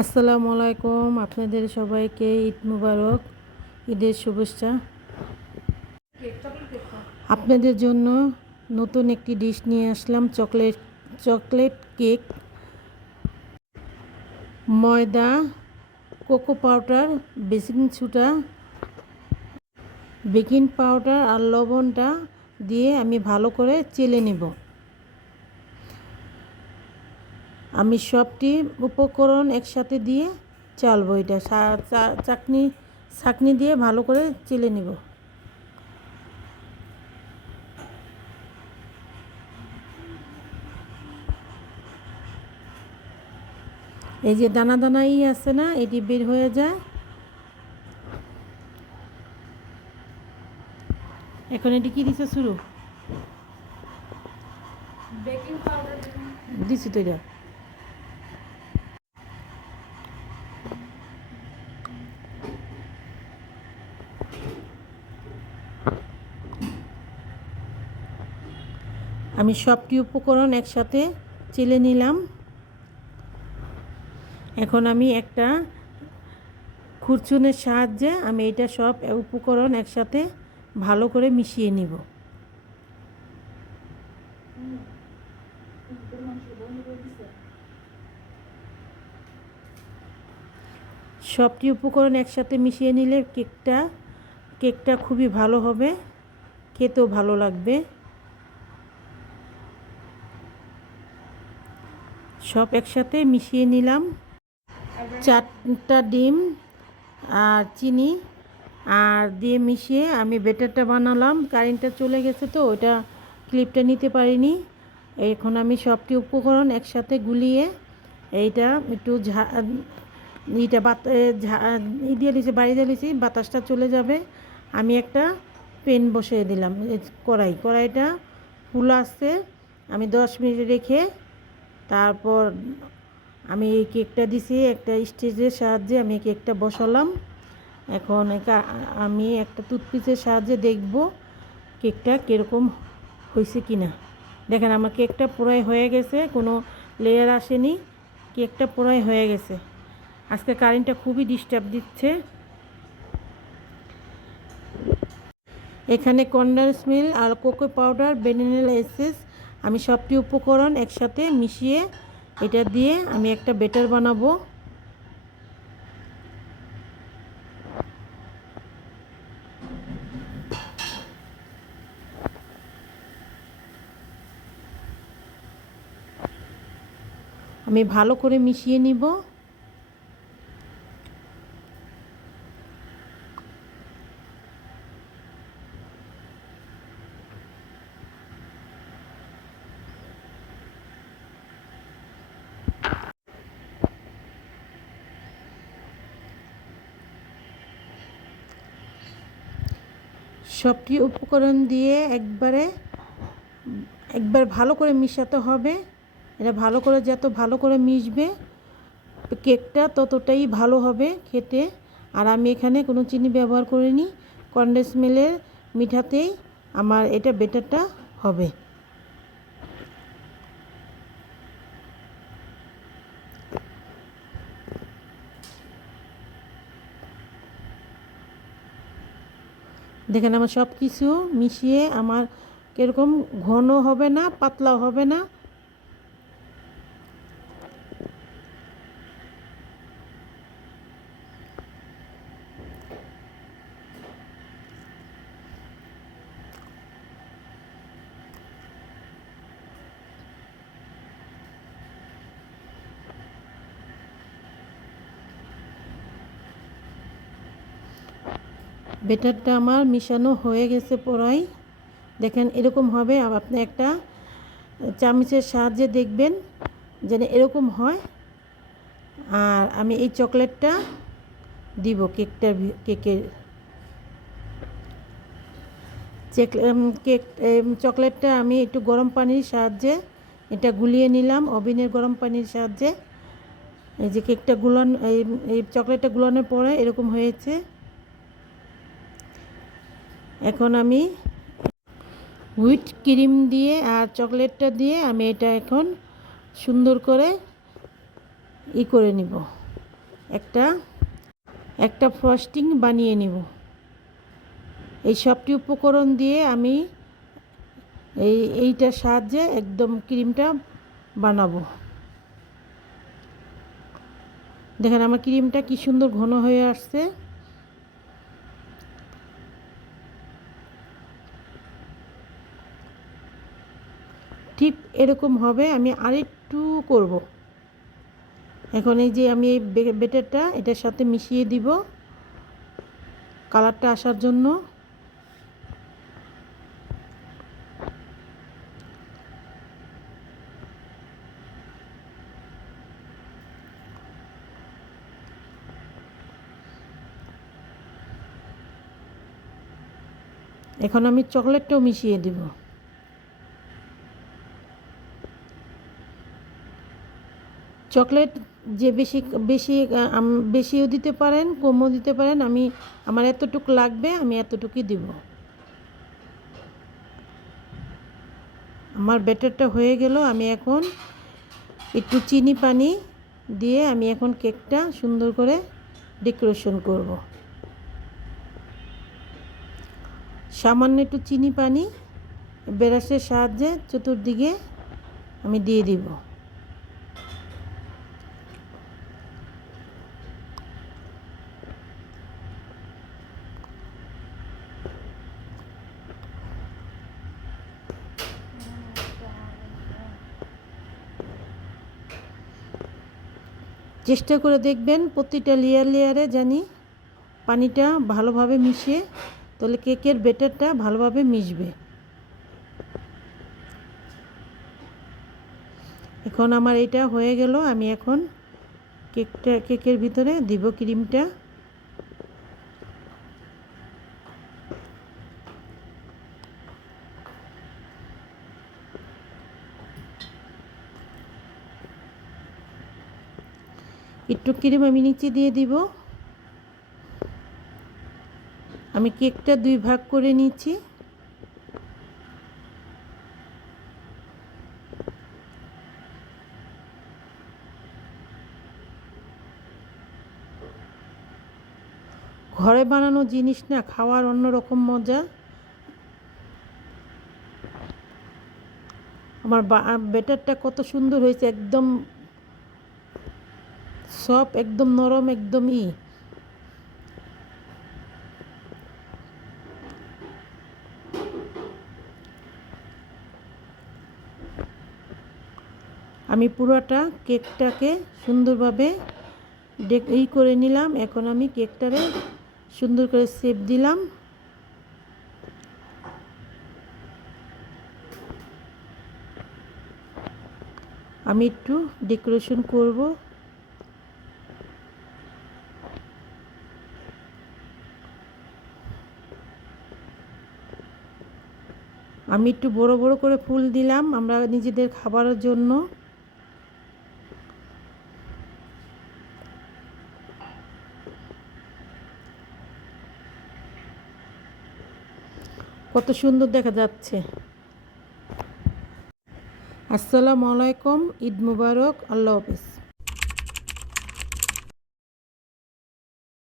আসসালামু আলাইকুম, আপনাদের সবাইকে ঈদ মুবারক, ঈদের শুভেচ্ছা। আপনাদের জন্য নতুন একটি ডিশ নিয়ে আসলাম, চকলেট কেক। ময়দা, কোকো পাউডার, বেকিং পাউডার আর লবণটা দিয়ে আমি ভালো করে চেলে নেব। আমি সবটি উপকরণ একসাথে দিয়ে চালবো। এটা ছাঁকনি দিয়ে ভালো করে চেলে নেব। এই যে দানা দানা আছে না, এটি বের হয়ে যায়। এখন এটি কি দিছে শুরু বেকিং পাউডার দিছি তো এটা। আমি সবটি উপকরণ একসাথে চেলে নিলাম। এখন আমি একটা খুরচুনের সাহায্যে আমি এটা সব উপকরণ একসাথে ভালো করে মিশিয়ে নিব। সবটি উপকরণ একসাথে মিশিয়ে নিলে কেকটা খুবই ভালো হবে, খেতেও ভালো লাগবে। সব একসাথে মিশিয়ে নিলাম। 4টা ডিম আর চিনি আর দিয়ে মিশিয়ে আমি ব্যাটারটা বানালাম। কারেন্টটা চলে গেছে তো ওটা ক্লিপটা নিতে পারিনি। এখন আমি সবটি উপকরণ একসাথে গুলিয়ে এইটা একটু দিয়ে দিয়েছি, বাড়ি দিয়ে দিয়েছি, বাতাসটা চলে যাবে। আমি একটা পেন বসিয়ে দিলাম। কড়াইটা ফুল আসছে। আমি 10 মিনিট রেখে তারপর আমি এই কেকটা দিছি একটা স্টেজের সাহায্যে আমি কেকটা বসালাম। এখন আমি একটা টুথপিকের সাহায্যে দেখব কেকটা কীরকম হয়েছে কি না। দেখেন আমার কেকটা পুরাই হয়ে গেছে, কোনো লেয়ার আসেনি, কেকটা পুরাই হয়ে গেছে। আজকে কারেন্টটা খুবই ডিস্টার্ব দিচ্ছে। এখানে কনডেন্স মিল্ক আর কোকো পাউডার, ভ্যানিলা এসেন্স আমি সবটি উপকরণ একসাথে মিশিয়ে এটা দিয়ে আমি একটা ব্যাটার বানাবো। আমি ভালো করে মিশিয়ে নিব। সবটি উপকরণ দিয়ে একবার ভালো করে মিশাতে হবে। এটা ভালো করে যত ভালো করে মিশবে কেকটা ততটাই ভালো হবে খেতে। আর আমি এখানে কোনো চিনি ব্যবহার করিনি, কনডেন্স মিল্কের মিঠাতেই আমার এটা ব্যাটারটা হবে। দেখেন আমার সব কিছু মিশিয়ে আমার কীরকম ঘন হবে না, পাতলাও হবে না। ব্যাটারটা আমার মিশানো হয়ে গেছে পুরাই। দেখেন এরকম হবে। আপনি একটা চামচের সাহায্যে দেখবেন যেন এরকম হয়। আর আমি এই চকলেটটা দিব কেকের চকলেটটা আমি একটু গরম পানির সাহায্যে এটা গুলিয়ে নিলাম, ওভেনের গরম পানির সাহায্যে। এই যে কেকটা এই চকলেটটা গুলানোর পরে এরকম হয়েছে। এখন আমি হুইপ ক্রিম দিয়ে আর চকলেটটা দিয়ে আমি এটা এখন সুন্দর করে করে নিব। একটা একটা ফ্রস্টিং বানিয়ে নিব। এই সবটি উপকরণ দিয়ে আমি এইটার সাহায্যে একদম ক্রিমটা বানাবো। দেখেন আমার ক্রিমটা কি সুন্দর ঘন হয়ে আসছে। ঠিক এরকম হবে। আমি আরেকটু করব। এখন এই যে আমি এই বেটারটা এটার সাথে মিশিয়ে দিব কালারটা আসার জন্য। এখন আমি চকলেটটাও মিশিয়ে দিব। চকলেট যে বেশি বেশি বেশিও দিতে পারেন, কমও দিতে পারেন। আমার এতটুকু লাগবে, আমি এতটুকুই দিব। আমার ব্যাটারটা হয়ে গেল। আমি এখন একটু চিনি পানি দিয়ে আমি এখন কেকটা সুন্দর করে ডেকোরেশন করব। সামান্য একটু চিনি পানি ব্রাশের সাহায্যে চতুর্দিকে আমি দিয়ে দিব। চেষ্টা করে দেখবেন প্রতিটা লেয়ারে জানি পানিটা ভালোভাবে মিশে, তাহলে কেকের ব্যাটারটা ভালোভাবে মিশবে। এখন আমার এটা হয়ে গেল। আমি এখন কেকের ভিতরে দিব ক্রিমটা। একটু ক্রিম আমি নিচে দিয়ে দিব। আমি কেকটা 2 ভাগ করে নিচ্ছি। ঘরে বানানো জিনিস না, খাওয়ার অন্যরকম মজা। আমার ব্যাটারটা কত সুন্দর হয়েছে, একদম সফট, একদম নরম, একদম আমি পুরোটা কেকটাকে সুন্দরভাবে করে নিলাম। এখন আমি কেকটারে সুন্দর করে শেপ দিলাম। আমি একটু ডেকোরেশন করব। আমি একটু বড় বড় করে ফুল দিলাম আমরা নিজেদের খাবারের জন্য। কত সুন্দর দেখা যাচ্ছে। আসসালামু আলাইকুম, ঈদ মুবারক, আল্লাহ হাফেজ।